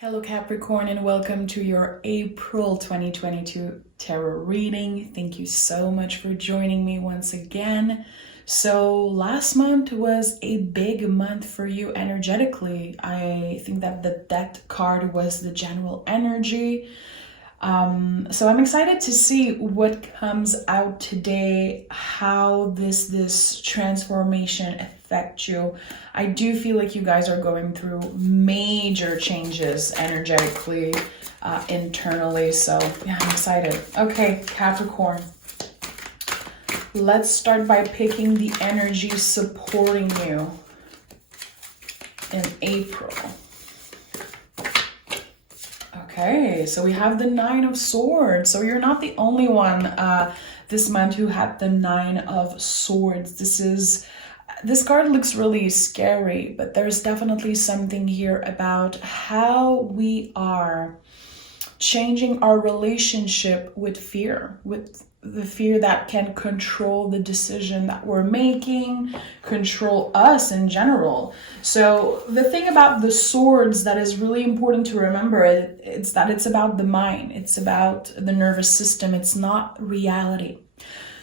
Hello Capricorn, and welcome to your April 2022 tarot reading. Thank you so much for joining me once again. So last month was a big month for you energetically. I think that the Death card was the general energy. So I'm excited to see what comes out today, how this transformation affects you. I do feel like you guys are going through major changes energetically, internally. So yeah, I'm excited. Okay, Capricorn. Let's start by picking the energy supporting you in April. Okay, so we have the Nine of Swords. So you're not the only one this month who had the Nine of Swords. This card looks really scary, but there's definitely something here about how we are changing our relationship with fear, with the fear that can control the decision that we're making, control us in general. So the thing about the swords that is really important to remember, it's that it's about the mind. It's about the nervous system. It's not reality.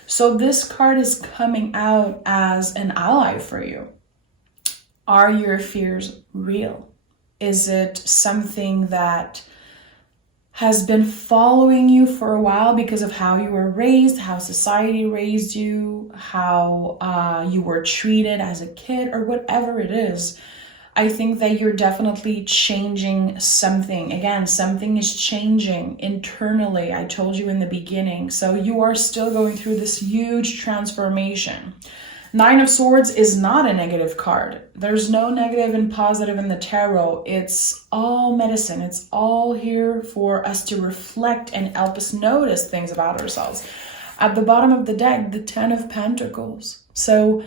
So this card is coming out as an ally for you. Are your fears real? Is it something that has been following you for a while because of how you were raised, how society raised you, how you were treated as a kid, or whatever it is? I think that you're definitely changing something. Again, something is changing internally. I told you in the beginning. So you are still going through this huge transformation. Nine of Swords is not a negative card. There's no negative and positive in the tarot. It's all medicine. It's all here for us to reflect and help us notice things about ourselves. At the bottom of the deck, the Ten of Pentacles. So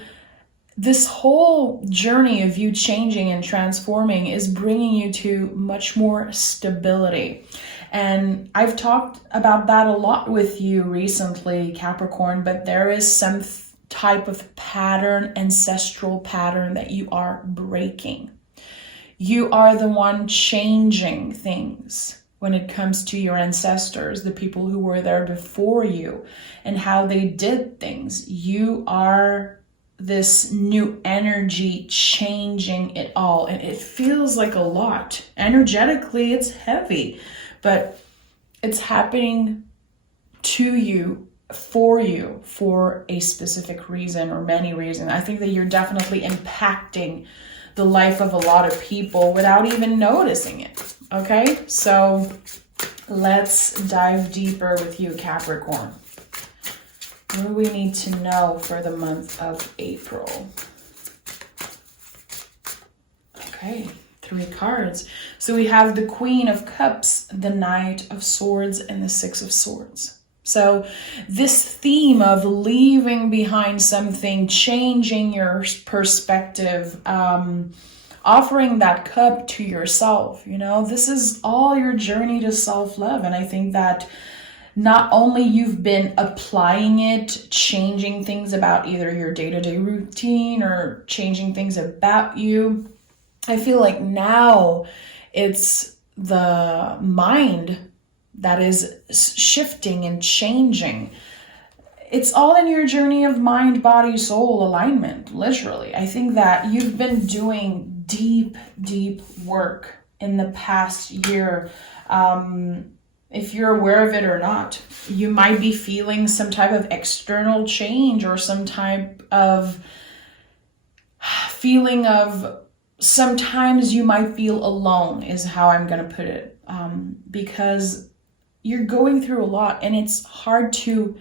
this whole journey of you changing and transforming is bringing you to much more stability. And I've talked about that a lot with you recently, Capricorn, but there is some type of pattern, ancestral pattern, that you are breaking. You are the one changing things when it comes to your ancestors, the people who were there before you and how they did things. You are this new energy changing it all, and it feels like a lot. Energetically, it's heavy, but it's happening to you, for a specific reason or many reasons. I think that you're definitely impacting the life of a lot of people without even noticing it. Okay, so let's dive deeper with you, Capricorn. What do we need to know for the month of April? Okay, 3 cards. So we have the Queen of Cups, the Knight of Swords, and the Six of Swords. So this theme of leaving behind something, changing your perspective, offering that cup to yourself, this is all your journey to self-love. And I think that not only you've been applying it, changing things about either your day-to-day routine or changing things about you, I feel like now it's the mind that is shifting and changing. It's all in your journey of mind, body, soul alignment, literally. I think that you've been doing deep, deep work in the past year. If you're aware of it or not, you might be feeling some type of external change or some type of feeling of, sometimes you might feel alone, is how I'm going to put it. Because you're going through a lot and it's hard to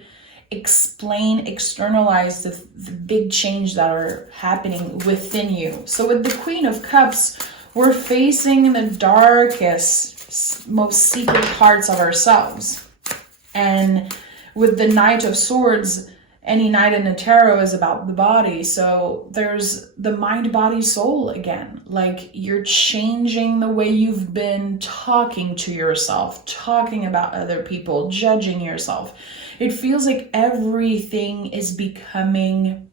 explain, externalize the big change that are happening within you. So with the Queen of Cups, we're facing the darkest, most secret parts of ourselves. And with the Knight of Swords, any knight in the tarot is about the body. So there's the mind, body, soul again. Like you're changing the way you've been talking to yourself, talking about other people, judging yourself. It feels like everything is becoming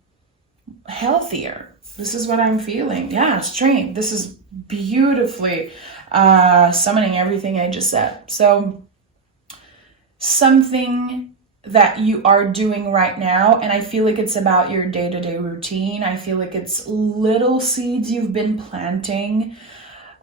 healthier. This is what I'm feeling. Yeah, strength. This is beautifully summoning everything I just said. So something that you are doing right now, and I feel like it's about your day-to-day routine. I feel like it's little seeds you've been planting.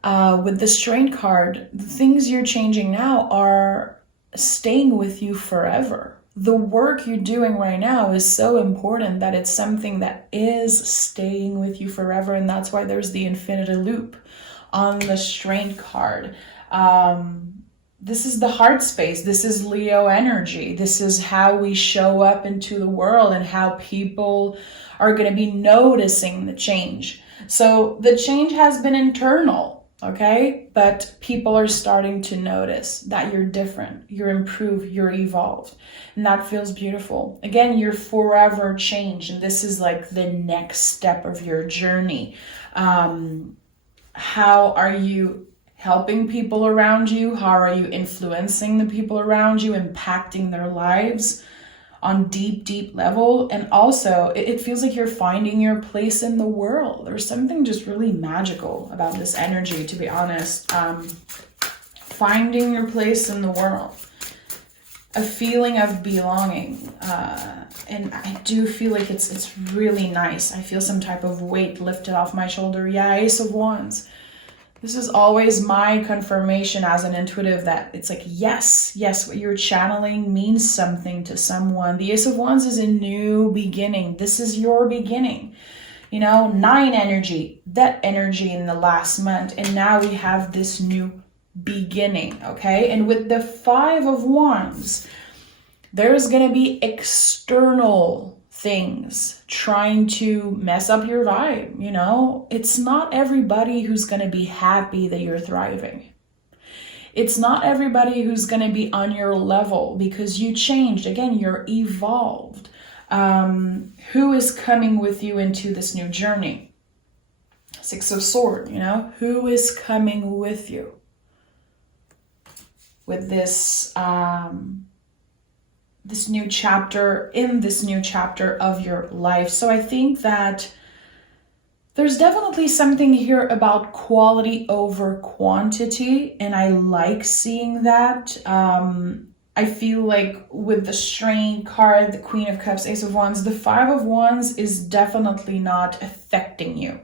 With the Strength card, the things you're changing now are staying with you forever. The work you're doing right now is so important that it's something that is staying with you forever, and that's why there's the infinity loop on the Strength card. This is the heart space. This is Leo energy. This is how we show up into the world and how people are going to be noticing the change. So the change has been internal, okay? But people are starting to notice that you're different, you're improved, you're evolved. And that feels beautiful. Again, you're forever changed. And this is like the next step of your journey. How are you helping people around you? How are you influencing the people around you, impacting their lives on deep level? And also, it feels like you're finding your place in the world. There's something just really magical about this energy, to be honest. Finding your place in the world. A feeling of belonging. And I do feel like it's really nice. I feel some type of weight lifted off my shoulder. Yeah, Ace of Wands. This is always my confirmation as an intuitive that it's like, yes, what you're channeling means something to someone. The Ace of Wands is a new beginning. This is your beginning. 9 energy, that energy in the last month. And now we have this new beginning, okay? And with the 5 of Wands, there's going to be external things trying to mess up your vibe. It's not everybody who's going to be happy that you're thriving. It's not everybody who's going to be on your level because you changed. Again, you're evolved. Who is coming with you into this new journey? 6 of Swords, who is coming with you with this this new chapter, in this new chapter of your life. So I think that there's definitely something here about quality over quantity, and I like seeing that. I feel like with the Strength card, the Queen of Cups, Ace of Wands, the 5 of Wands is definitely not affecting you.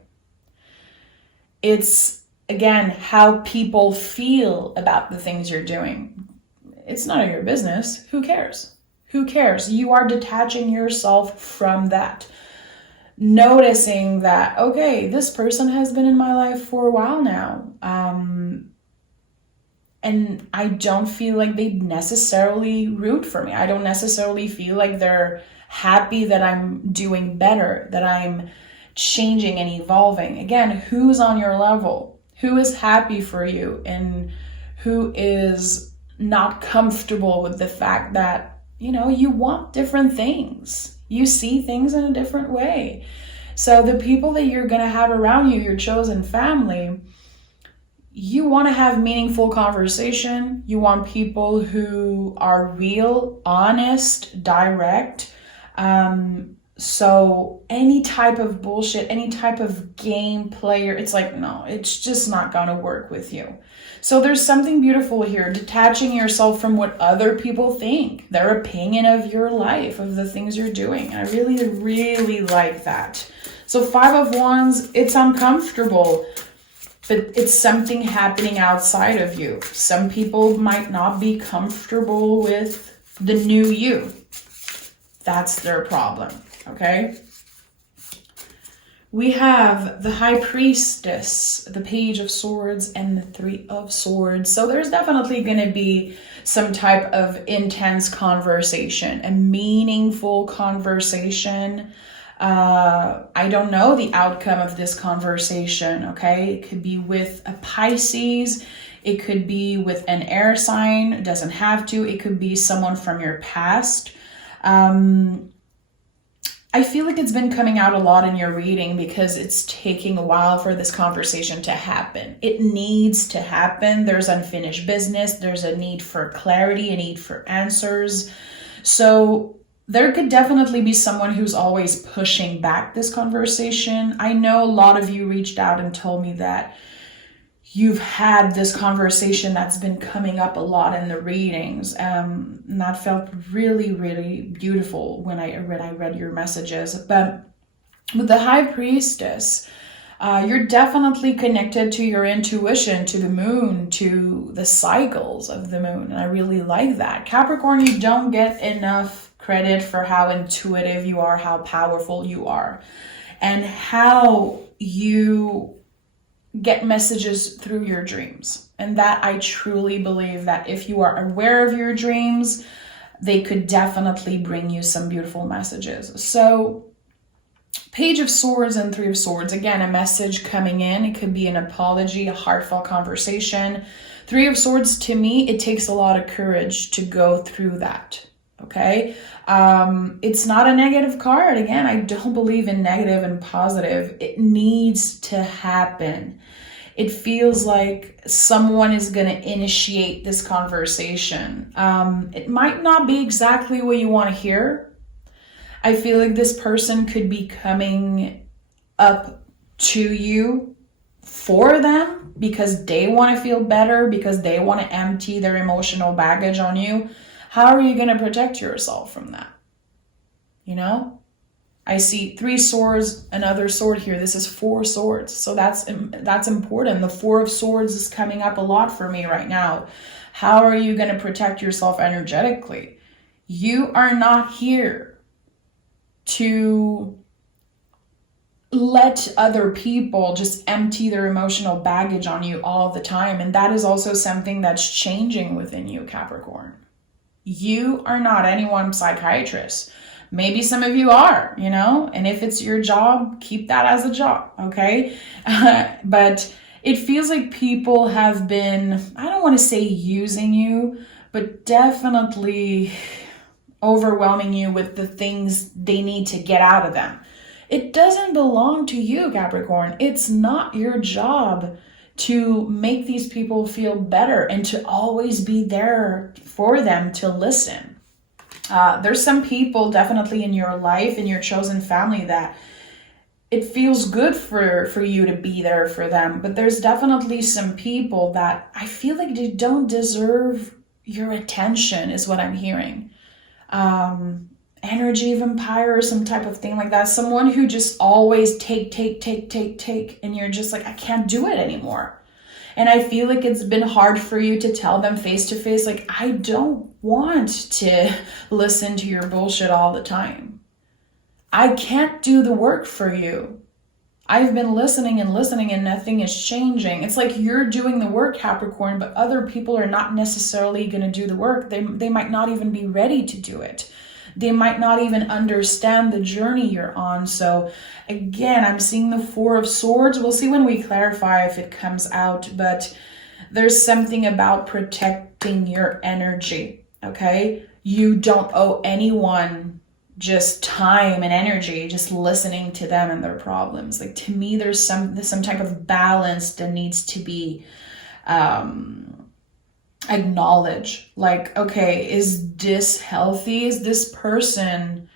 It's, again, how people feel about the things you're doing. It's none of your business. Who cares? Who cares? You are detaching yourself from that. Noticing that, okay, this person has been in my life for a while now. And I don't feel like they necessarily root for me. I don't necessarily feel like they're happy that I'm doing better, that I'm changing and evolving. Again, who's on your level? Who is happy for you? And who is not comfortable with the fact that you want different things. You see things in a different way. So the people that you're going to have around you, your chosen family, you want to have meaningful conversation. You want people who are real, honest, direct. So any type of bullshit, any type of game player, it's like, no, it's just not going to work with you. So there's something beautiful here, detaching yourself from what other people think, their opinion of your life, of the things you're doing. I really like that. So 5 of Wands, it's uncomfortable, but it's something happening outside of you. Some people might not be comfortable with the new you. That's their problem, okay? We have the High Priestess, the Page of Swords, and the 3 of Swords. So there's definitely going to be some type of intense conversation, a meaningful conversation. I don't know the outcome of this conversation, okay? It could be with a Pisces. It could be with an air sign. It doesn't have to. It could be someone from your past. I feel like it's been coming out a lot in your reading because it's taking a while for this conversation to happen. It needs to happen. There's unfinished business. There's a need for clarity, a need for answers. So there could definitely be someone who's always pushing back this conversation. I know a lot of you reached out and told me that you've had this conversation that's been coming up a lot in the readings. And that felt really, really beautiful when I read your messages. But with the High Priestess, you're definitely connected to your intuition, to the moon, to the cycles of the moon. And I really like that. Capricorn, you don't get enough credit for how intuitive you are, how powerful you are, and how you get messages through your dreams. And that I truly believe that if you are aware of your dreams, they could definitely bring you some beautiful messages. So Page of Swords and Three of Swords, again, a message coming in. It could be an apology, a heartfelt conversation. Three of Swords, to me, it takes a lot of courage to go through that. Okay. It's not a negative card. Again, I don't believe in negative and positive. It needs to happen. It feels like someone is going to initiate this conversation. It might not be exactly what you want to hear. I feel like this person could be coming up to you for them because they want to feel better, because they want to empty their emotional baggage on you. How are you going to protect yourself from that? You know, I see 3 swords, another sword here. This is 4 swords. So that's important. The 4 of Swords is coming up a lot for me right now. How are you going to protect yourself energetically? You are not here to let other people just empty their emotional baggage on you all the time. And that is also something that's changing within you, Capricorn. You are not anyone's psychiatrist. Maybe some of you are, you know, and if it's your job, keep that as a job, okay? But it feels like people have been, I don't want to say using you, but definitely overwhelming you with the things they need to get out of them. It doesn't belong to you, Capricorn. It's not your job to make these people feel better and to always be there for them to listen. There's some people definitely in your life, in your chosen family, that it feels good for you to be there for them. But there's definitely some people that I feel like they don't deserve your attention, is what I'm hearing. Energy vampire or some type of thing like that. Someone who just always take, and you're just like, I can't do it anymore. And I feel like it's been hard for you to tell them face to face, like, I don't want to listen to your bullshit all the time. I can't do the work for you. I've been listening and nothing is changing. It's like you're doing the work, Capricorn, but other people are not necessarily going to do the work. They might not even be ready to do it. They might not even understand the journey you're on. So again, I'm seeing the 4 of Swords. We'll see when we clarify if it comes out, but there's something about protecting your energy, okay? You don't owe anyone just time and energy, just listening to them and their problems. Like, to me, there's some type of balance that needs to be acknowledged. Like, okay, is this healthy? Is this person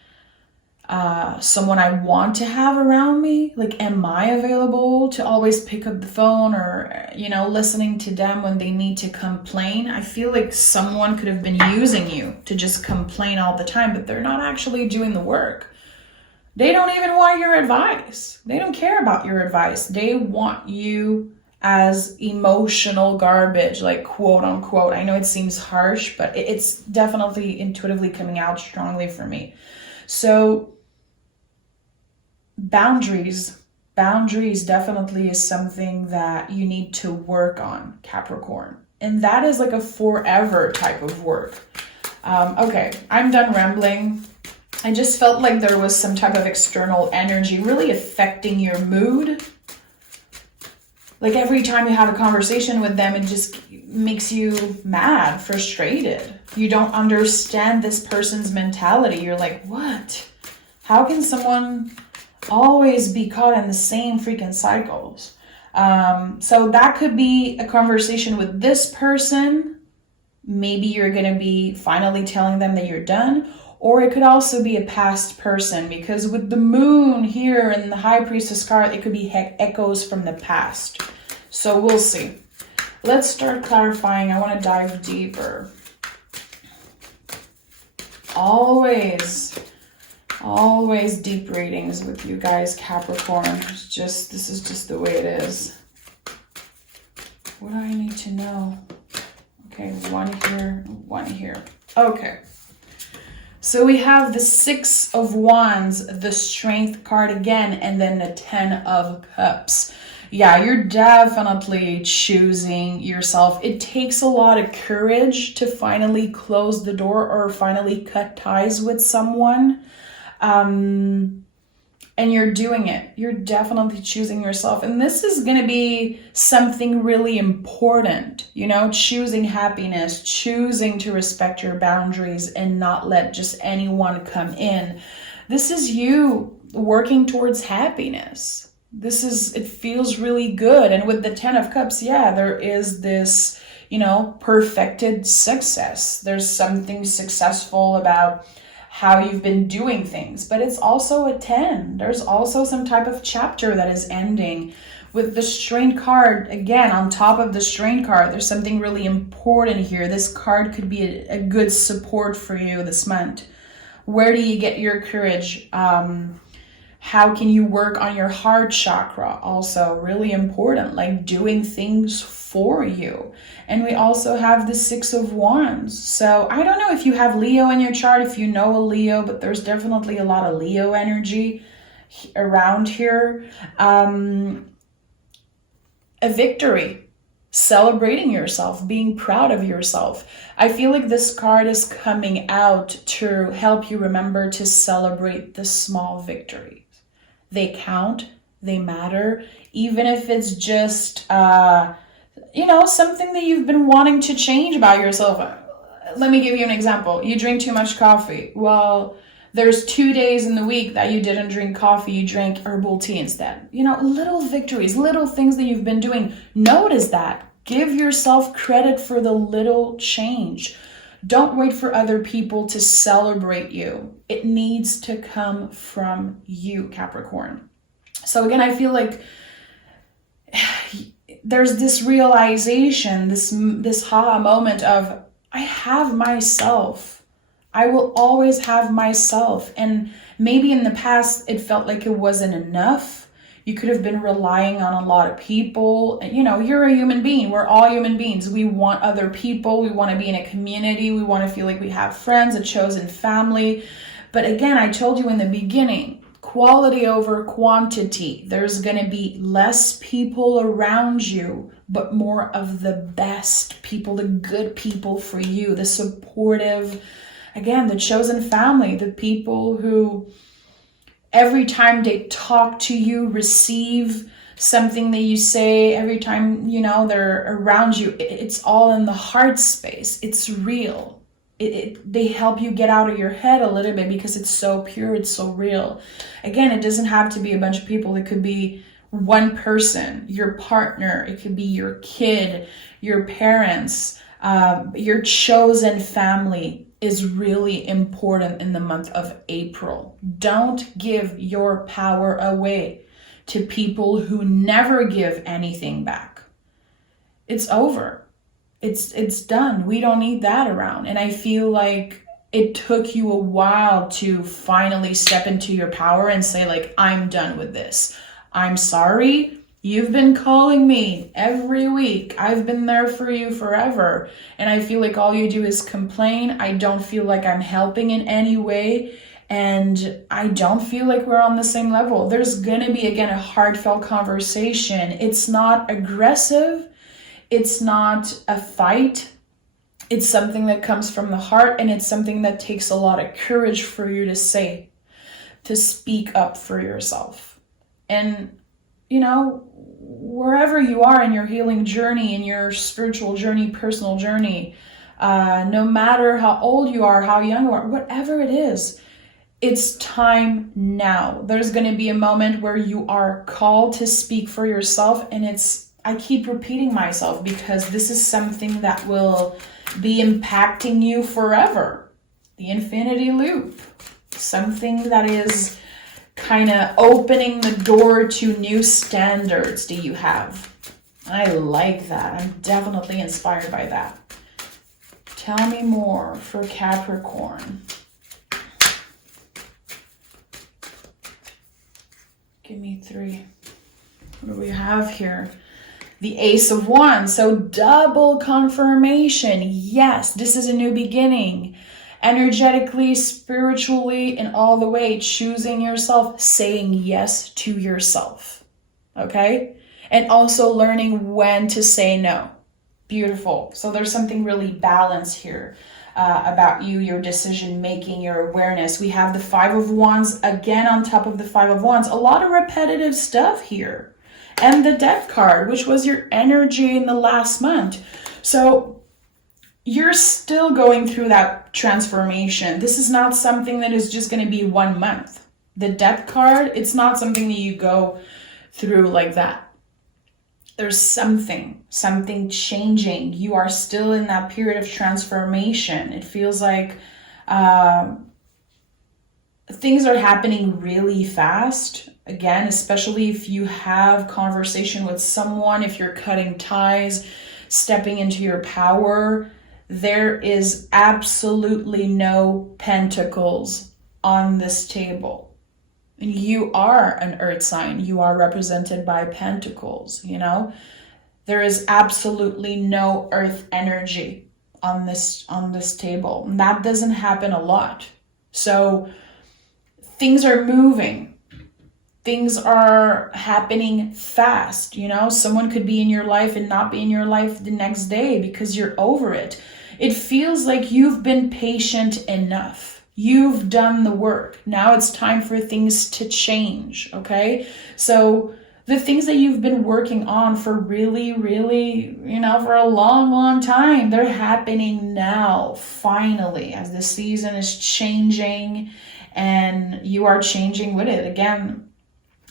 someone I want to have around me? Like, am I available to always pick up the phone or, you know, listening to them when they need to complain? I feel like someone could have been using you to just complain all the time, but they're not actually doing the work. They don't even want your advice. They don't care about your advice. They want you as emotional garbage, like, quote unquote. I know it seems harsh, but it's definitely intuitively coming out strongly for me. So boundaries definitely is something that you need to work on, Capricorn. And that is like a forever type of work. Okay, I'm done rambling. I just felt like there was some type of external energy really affecting your mood. Like, every time you have a conversation with them, it just makes you mad, frustrated. You don't understand this person's mentality. You're like, what? How can someone always be caught in the same freaking cycles? So that could be a conversation with this person. Maybe you're going to be finally telling them that you're done. Or it could also be a past person, because with the moon here and the High Priestess card, it could be echoes from the past. So we'll see. Let's start clarifying. I want to dive deeper. Always deep readings with you guys, Capricorn. This is just the way it is. What do I need to know? Okay, one here, one here. Okay. So we have the Six of Wands, the Strength card again, and then the Ten of Cups. Yeah, you're definitely choosing yourself. It takes a lot of courage to finally close the door or finally cut ties with someone. And you're doing it. You're definitely choosing yourself. And this is going to be something really important, you know, choosing happiness, choosing to respect your boundaries and not let just anyone come in. This is you working towards happiness. It feels really good. And with the Ten of Cups, yeah, there is this, you know, perfected success. There's something successful about how you've been doing things, but it's also a 10. There's also some type of chapter that is ending. With the Strength card, again, on top of the Strength card, there's something really important here. This card could be a good support for you this month. Where do you get your courage? How can you work on your heart chakra? Also really important, like doing things for you. And we also have the Six of Wands. So I don't know if you have Leo in your chart, if you know a Leo, but there's definitely a lot of Leo energy around here. A victory, celebrating yourself, being proud of yourself. I feel like this card is coming out to help you remember to celebrate the small victories. They count, they matter, even if it's just, you know, something that you've been wanting to change about yourself. Let me give you an example. You drink too much coffee. Well, there's 2 days in the week that you didn't drink coffee, you drank herbal tea instead. You know, little victories, little things that you've been doing. Notice that. Give yourself credit for the little change. Don't wait for other people to celebrate you. It needs to come from you, Capricorn. So again, I feel like there's this realization, this ha moment of, I have myself. I will always have myself. And maybe in the past, it felt like it wasn't enough. You could have been relying on a lot of people. You know, you're a human being. We're all human beings. We want other people. We want to be in a community. We want to feel like we have friends, a chosen family. But again, I told you in the beginning, quality over quantity. There's going to be less people around you, but more of the best people, the good people for you, the supportive, again, the chosen family, the people who every time they talk to you, receive something that you say, every time, you know, they're around you, it's all in the heart space. It's real. They help you get out of your head a little bit because it's so pure, it's so real. Again, it doesn't have to be a bunch of people. It could be one person, your partner. It could be your kid, your parents, your chosen family is really important in the month of April. Don't give your power away to people who never give anything back. It's over. It's done. We don't need that around. And I feel like it took you a while to finally step into your power and say, like, I'm done with this. I'm sorry. You've been calling me every week. I've been there for you forever. And I feel like all you do is complain. I don't feel like I'm helping in any way. And I don't feel like we're on the same level. There's going to be, again, a heartfelt conversation. It's not aggressive. It's not a fight. It's something that comes from the heart. And it's something that takes a lot of courage for you to say, to speak up for yourself. And, you know, wherever you are in your healing journey, in your spiritual journey, personal journey, no matter how old you are, how young you are, whatever it is, it's time now. There's going to be a moment where you are called to speak for yourself. And I keep repeating myself because this is something that will be impacting you forever. The infinity loop, something that is kind of opening the door to new standards that you have. I like that. I'm definitely inspired by that. Tell me more for Capricorn. Give me 3. What do we have here? The Ace of Wands. So double confirmation. Yes, this is a new beginning. Energetically, spiritually, in all the way, choosing yourself, saying yes to yourself. Okay? And also learning when to say no. Beautiful. So there's something really balanced here about you, your decision making, your awareness. We have the 5 of Wands again on top of the 5 of Wands. A lot of repetitive stuff here. And the Death card, which was your energy in the last month. So you're still going through that transformation. This is not something that is just going to be 1 month. The Death card, it's not something that you go through like that. There's something changing. You are still in that period of transformation. It feels like things are happening really fast. Again, especially if you have conversation with someone, if you're cutting ties, stepping into your power, there is absolutely no pentacles on this table. And you are an earth sign. You are represented by pentacles, you know? There is absolutely no earth energy on this table. And that doesn't happen a lot. So things are moving. Things are happening fast, you know? Someone could be in your life and not be in your life the next day because you're over it. It feels like you've been patient enough. You've done the work. Now it's time for things to change, okay? So the things that you've been working on for really, you know, for a long time, they're happening now, finally, as the season is changing and you are changing with it. Again,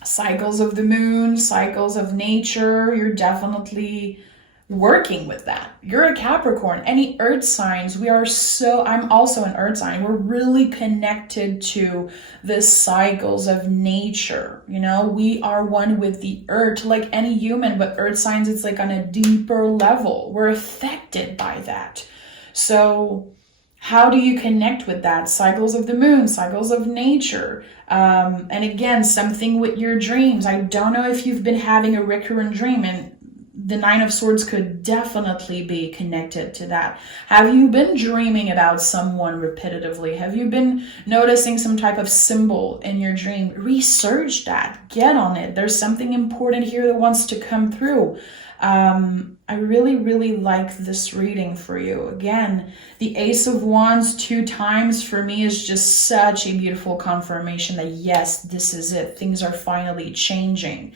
cycles of the moon, cycles of nature, you're definitely working with that. You're a Capricorn. Any earth signs, I'm also an earth sign. We're really connected to the cycles of nature. You know, we are one with the earth like any human, but earth signs, it's like on a deeper level. We're affected by that. So how do you connect with that? Cycles of the moon, cycles of nature. And again, something with your dreams. I don't know if you've been having a recurrent dream, and the 9 of Swords could definitely be connected to that. Have you been dreaming about someone repetitively? Have you been noticing some type of symbol in your dream? Research that. Get on it. There's something important here that wants to come through. I really like this reading for you. Again, the Ace of Wands 2 times for me is just such a beautiful confirmation that yes, this is it. Things are finally changing.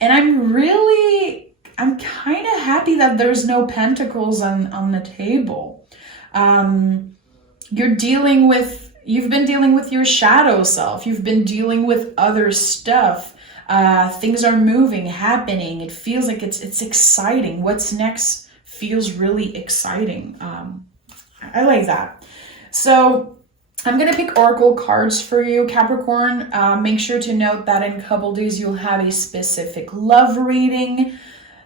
And I'm kind of happy that there's no pentacles on the table. You've been dealing with your shadow self. You've been dealing with other stuff. Things are moving, happening. It feels like it's exciting. What's next feels really exciting. I like that. So I'm going to pick oracle cards for you, Capricorn. Make sure to note that in a couple days you'll have a specific love reading.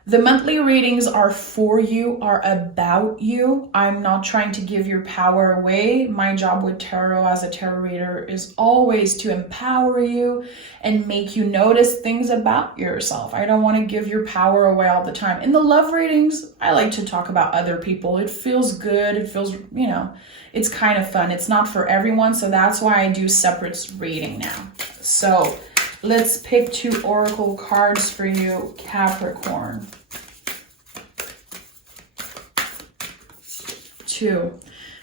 The monthly readings are for you, are about you. I'm not trying to give your power away. My job with tarot as a tarot reader is always to empower you and make you notice things about yourself. I don't want to give your power away all the time. In the love readings, I like to talk about other people. It feels good. It feels, you know, it's kind of fun. It's not for everyone, so that's why I do separate reading now. So let's pick 2 oracle cards for you, Capricorn. 2.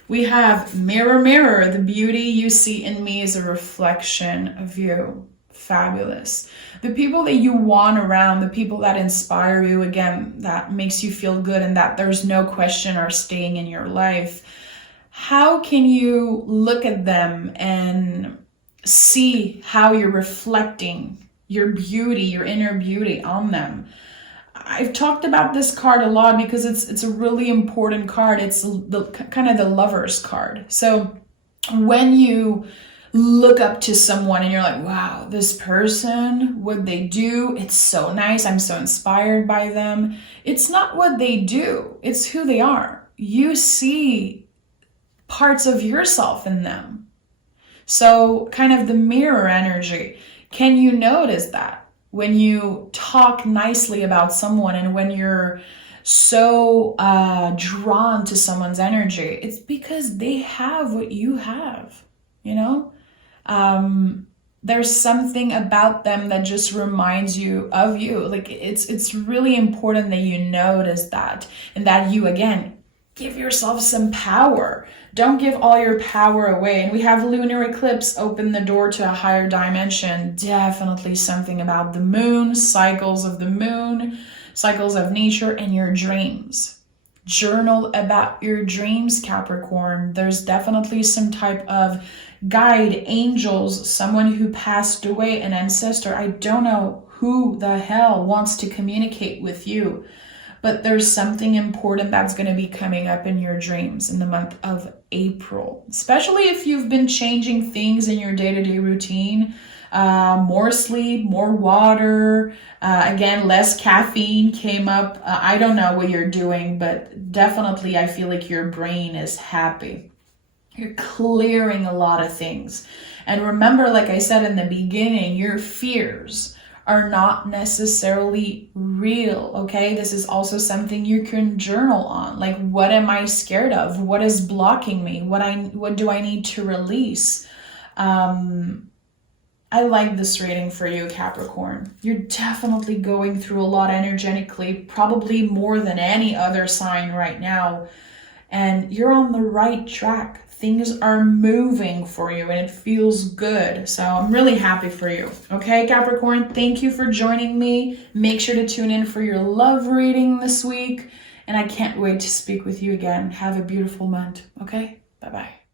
We have Mirror, Mirror. The beauty you see in me is a reflection of you. Fabulous. The people that you want around, the people that inspire you, again, that makes you feel good and that there's no question are staying in your life. How can you look at them and see how you're reflecting your beauty, your inner beauty on them? I've talked about this card a lot because it's a really important card. It's the kind of the Lover's card. So when you look up to someone and you're like, wow, this person, what they do, it's so nice. I'm so inspired by them. It's not what they do, it's who they are. You see parts of yourself in them. So kind of the mirror energy. Can you notice that when you talk nicely about someone and when you're so drawn to someone's energy, it's because they have what you have, you know? There's something about them that just reminds you of you. Like it's really important that you notice that, and that you, again, give yourself some power. Don't give all your power away. And we have lunar eclipse open the door to a higher dimension. Definitely something about the moon, cycles of the moon, cycles of nature, and your dreams. Journal about your dreams, Capricorn. There's definitely some type of guide, angels, someone who passed away, an ancestor. I don't know who the hell wants to communicate with you, but there's something important that's going to be coming up in your dreams in the month of April, especially if you've been changing things in your day-to-day routine. More sleep, more water, again, less caffeine came up. I don't know what you're doing, but definitely I feel like your brain is happy. You're clearing a lot of things. And remember, like I said in the beginning, your fears are not necessarily real, okay? This is also something you can journal on. Like, what am I scared of? What is blocking me? What do I need to release? I like this reading for you, Capricorn. You're definitely going through a lot energetically, probably more than any other sign right now. And you're on the right track. Things are moving for you and it feels good. So I'm really happy for you. Okay, Capricorn, thank you for joining me. Make sure to tune in for your love reading this week. And I can't wait to speak with you again. Have a beautiful month. Okay, bye-bye.